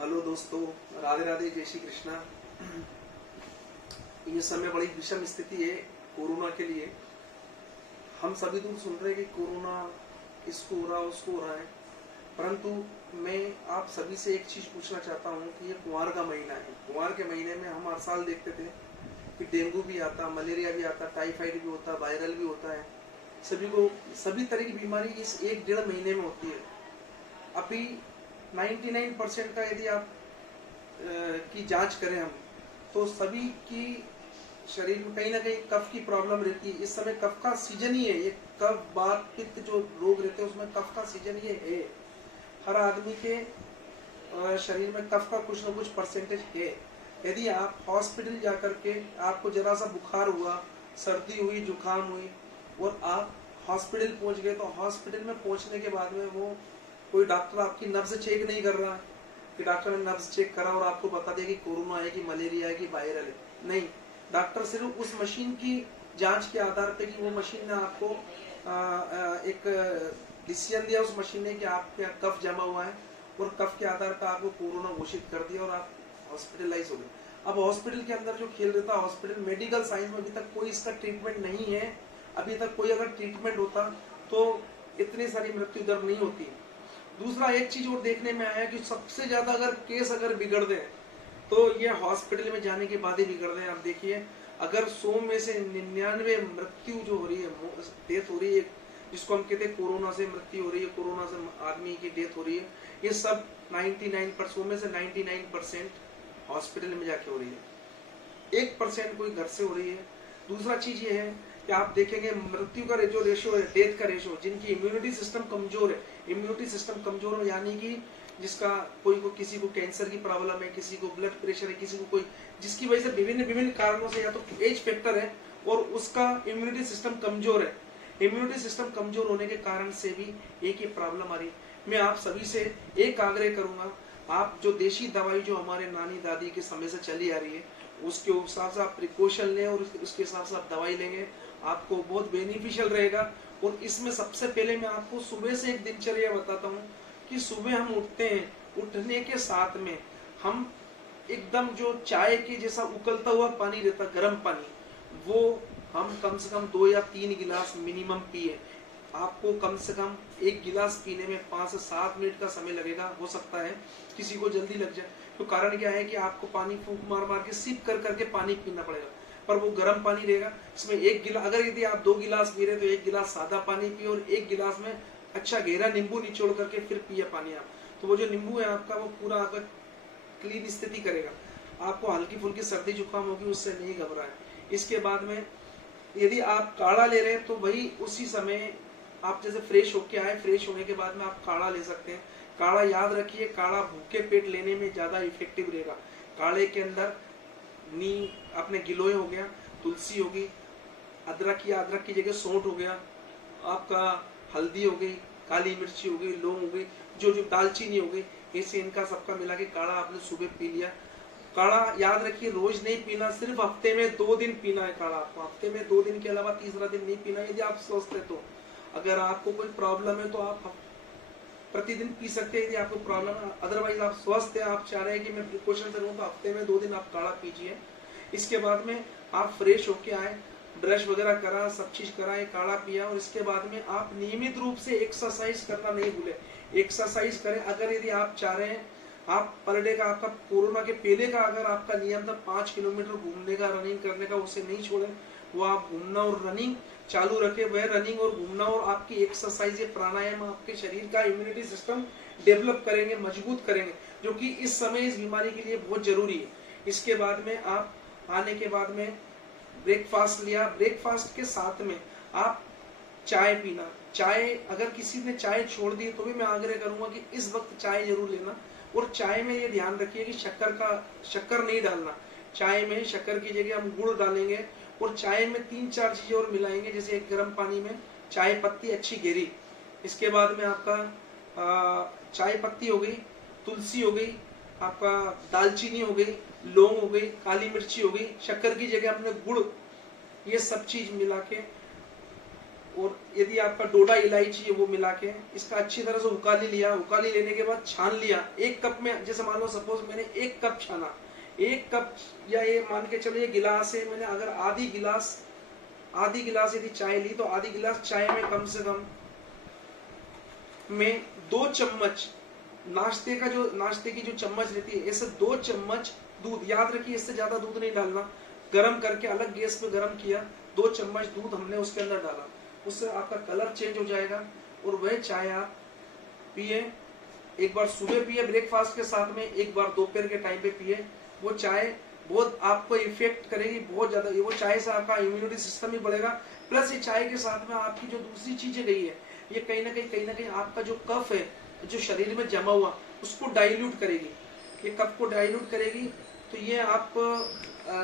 Hello दोस्तों, राधे राधे, जय श्री कृष्णा। ये समय बड़ी विषम स्थिति है कोरोना के लिए। हम सभी दूर सुन रहे हैं कि कोरोना इसको हो रहा है, उसको हो रहा है, परंतु मैं आप सभी से एक चीज पूछना चाहता हूँ कि ये कुंवार का महीना है। कुंवार के महीने में हम हर साल देखते थे कि डेंगू भी आता, मलेरिया भी आता, टाइफाइड भी होता, वायरल भी होता है। सभी तरह की बीमारी इस एक डेढ़ महीने में होती है। अभी 99% का यदि आप की जांच करें हम, तो सभी की शरीर में कहीं ना कहीं कफ की प्रॉब्लम रहती है। इस समय कफ का सीजन ही है, ये कफ बात पित्त जो रोग रहते हैं उसमें कफ का सीजन ये है। हर आदमी के शरीर में कफ का कुछ ना कुछ परसेंटेज है। यदि आप हॉस्पिटल जाकर के आपको जरा सा बुखार हुआ, सर्दी हुई, जुकाम हुई और आप हॉस्पिटल पहुंच गए, तो हॉस्पिटल में पहुंचने के बाद में वो कोई डॉक्टर आपकी नब्ज चेक नहीं कर रहा है कि डॉक्टर ने नब्ज चेक करा और आपको बता दिया कि कोरोना है कि मलेरिया है कि वायरल है। नहीं, डॉक्टर सिर्फ उस मशीन की जांच के आधार पे कि वो मशीन ने आपको एक डिसीजन दिया उस मशीन ने कि आपके कफ जमा हुआ है, और कफ के आधार पर आपको कोरोना घोषित कर दिया और आप हॉस्पिटलाइज हो गए। अब हॉस्पिटल के अंदर जो खेल रहता है, हॉस्पिटल मेडिकल साइंस में अभी तक कोई इसका ट्रीटमेंट नहीं है। अभी तक कोई अगर ट्रीटमेंट होता तो इतनी सारी मृत्यु दर नहीं होती। दूसरा एक चीज और देखने में आया कि सबसे ज्यादा अगर केस अगर बिगड़ दे तो ये हॉस्पिटल में जाने के बाद ही बिगड़ रहे हैं। आप देखिए, अगर 100 में से 99 मृत्यु जो हो रही है, डेथ हो रही है, जिसको हम कहते हैं कोरोना से मृत्यु हो रही है, कोरोना से आदमी की डेथ हो रही है, ये सब 99% में से 99% हॉस्पिटल में जाके हो रही है। 1% कोई घर से हो रही है। दूसरा चीज ये है कि आप देखेंगे मृत्यु का जो रेशो है, डेथ का रेशो, जिनकी इम्यूनिटी सिस्टम कमजोर है, इम्यूनिटी सिस्टम कमजोर है यानी कि जिसका किसी को कैंसर की प्रॉब्लम है, किसी को ब्लड प्रेशर है, किसी को कोई जिसकी वजह से विभिन्न कारणों से या तो एज फैक्टर है और उसका इम्यूनिटी सिस्टम कमजोर है। इम्यूनिटी सिस्टम कमजोर होने के कारण से भी एक ही प्रॉब्लम आ रही है। मैं आप सभी से एक आग्रह करूंगा, आप जो देशी दवाई जो हमारे नानी दादी के समय से चली आ रही है उसके हिसाब से आप प्रिकॉशन लें और उसके हिसाब से आप दवाई लेंगे, आपको बहुत बेनिफिशियल रहेगा। और इसमें सबसे पहले मैं आपको सुबह से एक दिनचर्या बताता हूँ कि सुबह हम उठते हैं, उठने के साथ में हम एकदम जो चाय के जैसा उकलता हुआ पानी रहता, गर्म पानी, वो हम कम से कम 2 या 3 गिलास मिनिमम पिए। आपको कम से कम 1 गिलास पीने में 5 से 7 मिनट का समय लगेगा। हो सकता है किसी को जल्दी लग जाए, तो कारण क्या है कि आपको पानी फूंक मार मार के सिप कर करके पानी पीना पड़ेगा, पर वो गर्म पानी रहेगा। इसमें 1 गिलास, अगर यदि आप 2 गिलास पी रहे तो 1 गिलास सादा पानी पिए और 1 गिलास में अच्छा गहरा नींबू निचोड़ करके फिर पिए पानी आप। तो वो जो नींबू है आपका, वो पूरा आपका क्लीन स्थिति करेगा। आपको हल्की फुल्की सर्दी जुकाम होगी, उससे नहीं घबराए। इसके बाद में यदि आप काढ़ा ले रहे हैं तो वही उसी समय आप जैसे फ्रेश होके आए, फ्रेश होने के बाद में आप काढ़ा ले सकते हैं। काढ़ा याद रखिए, काढ़ा भूखे पेट लेने में ज्यादा इफेक्टिव रहेगा। काढ़े के अंदर अपने गिलोय हो गया, तुलसी होगी, अदरक की जगह सौंठ हो गया, आपका हल्दी हो गई, काली मिर्ची हो गई, लौंग हो गई, जो दालचीनी हो गई, ऐसे इनका सबका मिला के काढ़ा आपने सुबह पी लिया। काढ़ा याद रखिए रोज नहीं पीना, सिर्फ हफ्ते में 2 दिन पीना है काढ़ा आपको। हफ्ते में 2 दिन के अलावा तीसरा दिन नहीं पीना यदि आप स्वस्थ है तो। अगर आपको कोई प्रॉब्लम है तो आप प्रतिदिन पी सकते हैं यदि आपको प्रॉब्लम है। अदरवाइज आप स्वस्थ है, आप चाह रहे हैं कि मैं प्रिकॉशन करूँ, तो हफ्ते में 2 दिन आप काढ़ा पीजिए। इसके बाद में आप फ्रेश होके आए, ब्रश वगैरह करा, सब चीज कराए, काढ़ा पिया, और इसके बाद में आप नियमित रूप से एक्सरसाइज करना नहीं भूले। एक्सरसाइज करें। अगर यदि आप चाह रहे हैं, आप पर डे का आपका कोरोना के पहले का अगर आपका नियम था 5 किलोमीटर घूमने का, रनिंग करने का, उसे नहीं छोड़े, वो आप घूमना और रनिंग चालू रखे। वह रनिंग और घूमना और आपकी एक्सरसाइज, प्राणायाम आपके शरीर का इम्यूनिटी सिस्टम डेवलप करेंगे, मजबूत करेंगे, जो कि इस समय इस बीमारी के लिए बहुत जरूरी है। इसके बाद में आप आने के बाद में ब्रेकफास्ट लिया, ब्रेकफास्ट के साथ में आप चाय पीना। चाय अगर किसी ने चाय छोड़ दी तो भी मैं आग्रह करूंगा कि इस वक्त चाय जरूर लेना। और चाय में ये ध्यान रखिए कि शक्कर नहीं डालना। चाय में शक्कर की जगह हम गुड़ डालेंगे, और चाय में 3-4 चीजें और मिलाएंगे, जैसे एक गर्म पानी में चाय पत्ती अच्छी गहरी, इसके बाद में आपका चाय पत्ती हो गई, तुलसी हो गई, आपका दालचीनी हो गई, लौंग हो गई, काली मिर्ची हो गई, शक्कर की जगह अपने गुड़, ये सब चीज मिला के और यदि आपका डोडा इलायची है वो मिला के इसका अच्छी तरह से उकाली लिया। उकाली लेने के बाद छान लिया। 1 कप में, जैसे मान लो सपोज मैंने 1 कप छाना, 1 कप या ये मान के चलो ये गिलास है, मैंने अगर आधी गिलास यदि चाय ली तो आधी गिलास चाय में कम से कम में 2 चम्मच नाश्ते की जो चम्मच रहती है, ऐसे 2 चम्मच दूध, याद रखिए इससे ज्यादा दूध नहीं डालना, गरम करके अलग गैस पे गरम किया, 2 चम्मच दूध हमने उसके अंदर डाला, उससे आपका कलर चेंज हो जाएगा और वह चाय आप पिए। एक बार सुबह पिए ब्रेकफास्ट के साथ में, एक बार दोपहर के टाइम पे पिए। वो चाय बहुत आपको इफेक्ट करेगी, बहुत ज्यादा। वो चाय से आपका इम्यूनिटी सिस्टम भी बढ़ेगा, प्लस ये चाय के साथ में आपकी जो दूसरी चीजें गई है, ये कहीं ना कहीं आपका जो कफ है जो शरीर में जमा हुआ उसको डाइल्यूट करेगी। ये कफ को डाइल्यूट करेगी, तो ये आप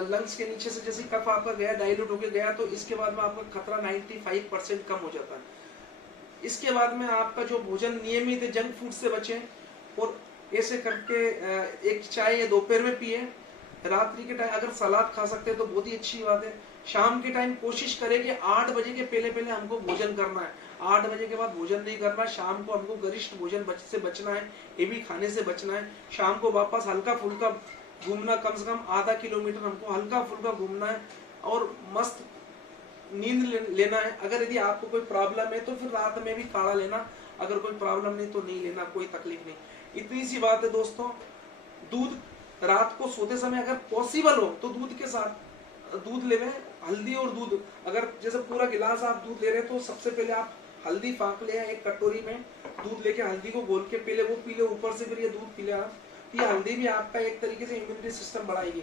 लंग्स के नीचे से जैसे कफ आपका गया, डाइल्यूट होके गया, तो इसके बाद में आपका खतरा 95% कम हो जाता है। इसके बाद में आपका जो भोजन नियमित है, जंक फूड से बचें और ऐसे करके एक चाय या दोपहर में पिए। रात्रि के टाइम अगर सलाद खा सकते हैं तो बहुत ही अच्छी बात है। शाम के टाइम कोशिश करें कि 8 बजे के पहले हमको भोजन करना है। 8 बजे के बाद भोजन नहीं करना। शाम को हमको गरिष्ठ भोजन से बचना है, हेवी खाने से बचना है। शाम को वापस हल्का फुल्का घूमना, कम से कम आधा किलोमीटर हमको हल्का फुल्का घूमना है और मस्त नींद लेना है। अगर यदि आपको कोई प्रॉब्लम है तो फिर रात में भी काढ़ा लेना, अगर कोई प्रॉब्लम नहीं तो नहीं लेना, कोई तकलीफ नहीं। इतनी सी बात है दोस्तों। दूध रात को सोते समय अगर पॉसिबल हो तो दूध के साथ दूध लेवे, हल्दी और दूध। अगर जैसे पूरा गिलास आप दूध ले रहे हैं तो सबसे पहले आप हल्दी फाँक ले, एक कटोरी में दूध लेके हल्दी को घोल के पहले वो पी ले, ऊपर से फिर ये दूध पी ले आप। ये हल्दी भी आपका एक तरीके से इम्यूनिटी सिस्टम बढ़ाएगी।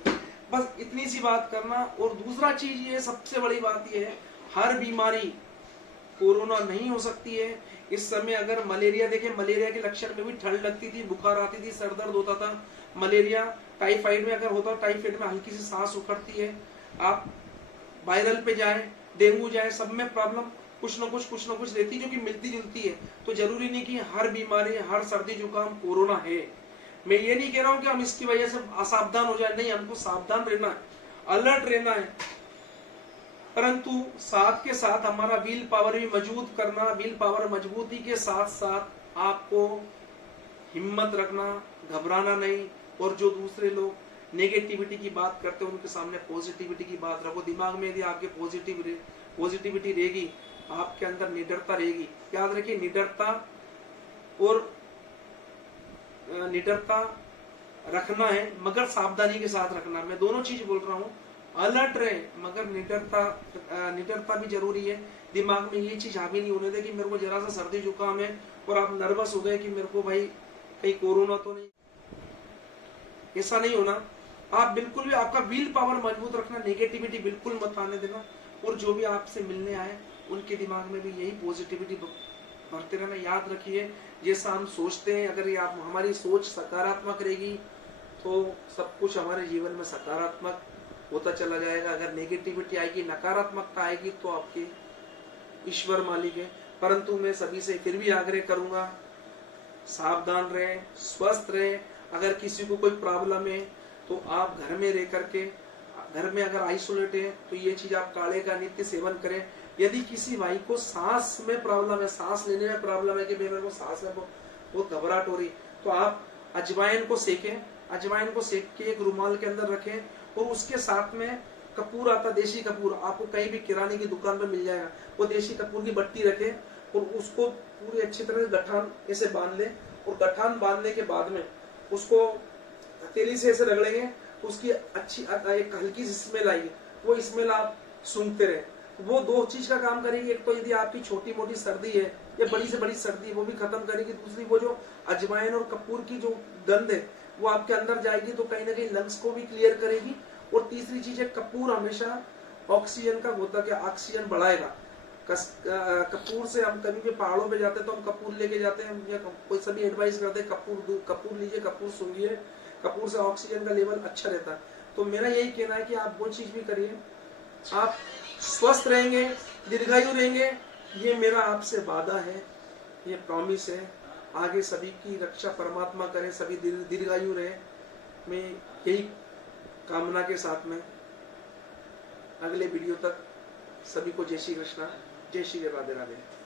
बस इतनी सी बात करना। और दूसरा चीज ये सबसे बड़ी बात ये है, हर बीमारी कोरोना नहीं हो सकती है। इस समय अगर मलेरिया देखें, मलेरिया के लक्षण में भी ठंड लगती थी, बुखार आती थी, सर दर्द होता था। मलेरिया टाइफाइड में अगर होता, टाइफाइड में हल्की सी सांस उखड़ती है। आप वायरल पे जाए, डेंगू जाए, सब में प्रॉब्लम कुछ ना कुछ रहती है जो कि मिलती जुलती है। तो जरूरी नहीं कि हर बीमारी, हर सर्दी जुकाम कोरोना है। मैं ये नहीं कह रहा हूं कि हम इसकी वजह से असावधान हो जाए, नहीं, हमको सावधान रहना है, अलर्ट रहना है, परंतु साथ के साथ हमारा व्हील पावर भी मजबूत करना। व्हील पावर मजबूती के साथ साथ आपको हिम्मत रखना, घबराना नहीं। और जो दूसरे लोग नेगेटिविटी की बात करते हैं उनके सामने पॉजिटिविटी की बात रखो। दिमाग में यदि आपके पॉजिटिविटी रहेगी, आपके अंदर निडरता रहेगी। याद रखिए, निडरता रखना है मगर सावधानी के साथ रखना। मैं दोनों चीज बोल रहा हूँ, अलर्ट रहे मगर निडरता भी जरूरी है। दिमाग में ये चीज हावी नहीं होने दे कि मेरे को जरा सा सर्दी जुकाम है और आप नर्वस हो गए कि मेरे को भाई कहीं कोरोना तो नहीं। ऐसा नहीं होना। आप बिल्कुल भी आपका व्हील पावर मजबूत रखना, नेगेटिविटी बिल्कुल मत आने देना। और जो भी आपसे मिलने आए उनके दिमाग में भी यही पॉजिटिविटी भरते रहना। याद रखिए, जैसा हम सोचते हैं, अगर ये हमारी सोच सकारात्मक रहेगी तो सब कुछ हमारे जीवन में सकारात्मक होता चला जाएगा। अगर नेगेटिविटी आएगी, नकारात्मकता आएगी तो आपके ईश्वर मालिक है। परंतु मैं सभी से फिर भी आग्रह करूंगा, सावधान रहे, स्वस्थ रहे। अगर किसी को कोई प्रॉब्लम है तो आप घर में रह करके, घर में अगर आइसोलेट है तो ये चीज आप काढ़े का नित्य सेवन करें। यदि किसी भाई को सांस में प्रॉब्लम है, सांस लेने में प्रॉब्लम है कि मेरे को सांस में बहुत घबराहट हो रही, तो आप अजवाइन को सेकें। अजवाइन को सेक के एक रुमाल के अंदर रखें और उसके साथ में कपूर आता, देशी कपूर, आपको कहीं भी किराने की दुकान पर मिल जाएगा। वो देशी कपूर की बट्टी रखें और उसको पूरी अच्छी तरह से गठान ऐसे बांध ले। और गठान बांधने के बाद में उसको हथेली से ऐसे रगड़ेंगे, उसकी अच्छी एक हल्की सी स्मेल आएगी। वो स्मेल आप सूंघते रहे। वो दो चीज का काम करेगी। एक तो यदि आपकी छोटी मोटी सर्दी है या बड़ी से बड़ी सर्दी है वो भी खत्म करेगी। दूसरी, वो जो अजवाइन और कपूर की जो गंध है वो आपके अंदर जाएगी तो कहीं ना कहीं लंग्स को भी क्लियर करेगी। और तीसरी चीज है, कपूर हमेशा ऑक्सीजन का होता है, ऑक्सीजन बढ़ाएगा। कपूर से हम कभी भी पहाड़ों पे जाते हैं तो हम कपूर लेके जाते हैं, या कोई सभी एडवाइस करते हैं कपूर लीजिए, कपूर सूंघिए, कपूर से ऑक्सीजन का लेवल अच्छा रहता है। तो मेरा यही कहना है कि आप वो चीज भी करिए, आप स्वस्थ रहेंगे, दीर्घायु रहेंगे। ये मेरा आपसे वादा है, ये प्रॉमिस है। आगे सभी की रक्षा परमात्मा करे, सभी दीर्घायु रहे। मैं यही कामना के साथ में अगले वीडियो तक सभी को जय श्री कृष्णा, जय श्री राधे राधे।